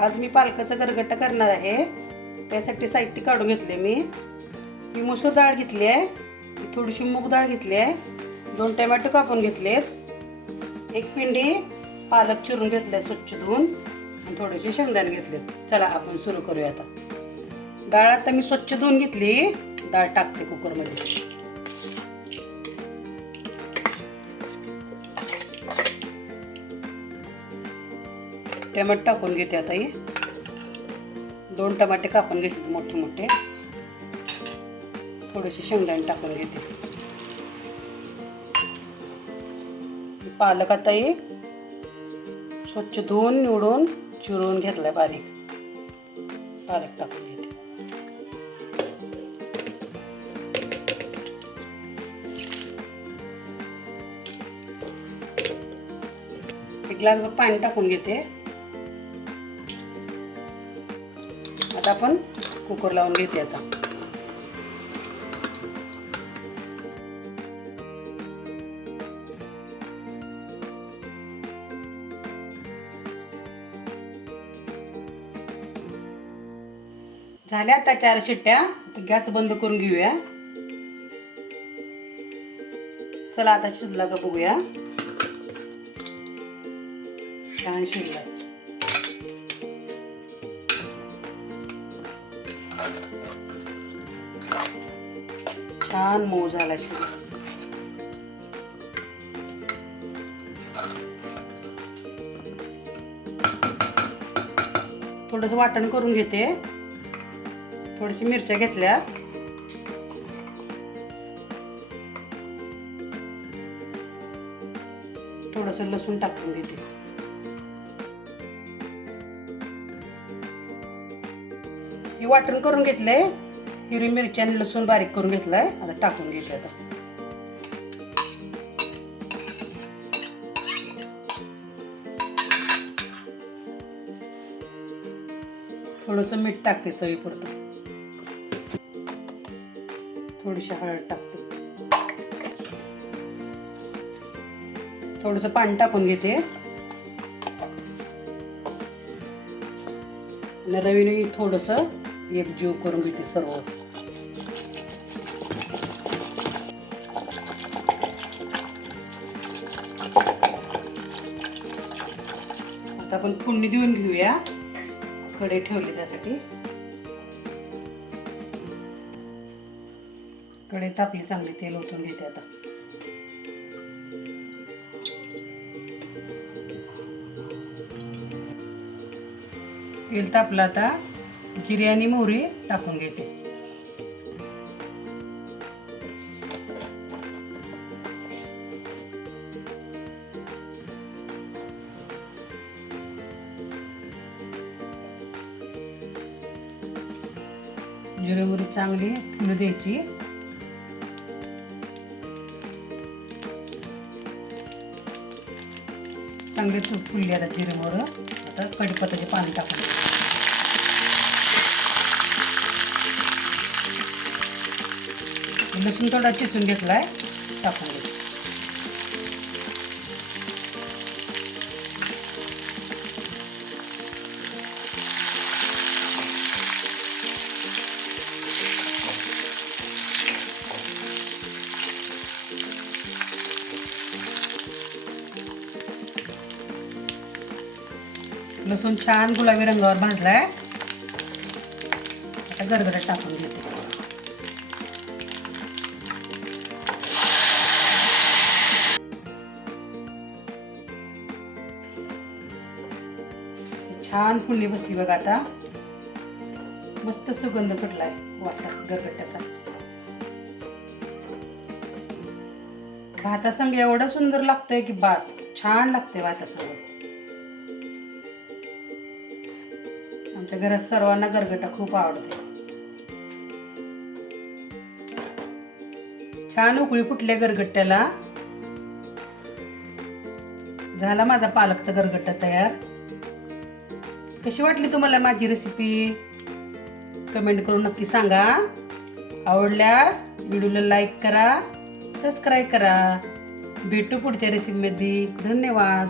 आज मी पालकाचा गरगट्टा करणार आहे. त्यासाठी साहित्य काढून घेतले. मी मसूर डाळ घेतली आहे, थोडीशी मूग डाळ घेतली आहे, 2 टोमॅटो कापून घेतलेत, 1 पिंडी पालक चिरून घेतले स्वच्छ धुवून, आणि थोडेसे शेंगदाणे घेतलेत. चला आपण सुरू करूया. आता डाळ आता मी स्वच्छ धुवून घेतली. डाळ टाकते कुकरमध्ये. टोमॅटो टाकून घेते. आता ही 2 टमाटे कापून घेतले मोठे मोठे, थोडेसे शेंगदाणे टाकून घेते. पालक आता ही स्वच्छ धुवून निवडून चिरून घेतलाय बारीक. पालक टाकून घेते. एक ग्लासभर पाणी टाकून घेते. आता आपण कुकर लावून घेते. आता झाल्या आता 4 शिट्ट्या. आता गॅस बंद करून घेऊया. चला आता शिजला का बघूया. छान शिजला. छान मऊ झाला शिजला. थोडंसं वाटण करून घेते. थोडीशी मिरच्या घेतल्या, थोडंसं लसूण टाकून घेते. हे वाटण करून घेतले. हिरवी मिरची आणि लसूण बारीक करून घेतलाय. आता टाकून घेते. आता थोडंसं मीठ टाकते चवीपुरतं. थोडीशी हळद टाकते. थोडंसं पाणी टाकून घेते. आणि रवीने थोडंसं एकजीव करून घेते सर्व. आता आपण फोडणी देऊन घेऊया. कढई ठेवली त्यासाठी. कढई तापली चांगली. तेल ओतून घेते. आता तेल तापलं. आता जिरे आणि मोहरी टाकून घेते. जिरे मोहरी चांगली फुलू द्यायची. चांगली फुलली आता जिरे मोहरी. आता कढीपत्त्याचे पाणी टाकून लसूण थोडा चिचून घेतलाय, टाकून घेते. लसूण छान गुलाबी रंगावर भाजलाय. आता गरगटा टाकून घेते. छान फुलणी बसली बघा. आता मस्त सुगंध सुटलाय वासाचा गरगट्ट्याचा. भातासंग एवढं सुंदर लागतंय की बास. छान लागते भातासंग. आमच्या घरात सर्वांना गरगट्टा खूप आवडते. छान उकळी फुटल्या गरगट्ट्याला. झाला माझा पालकचा गरगट्टा तयार. कशी वाटली तुम्हाला माझी रेसिपी? कमेंट करून नक्की सांगा. आवडल्यास व्हिडिओला लाईक करा, सबस्क्राईब करा. भेटू पुढच्या रेसिपीमध्ये. धन्यवाद.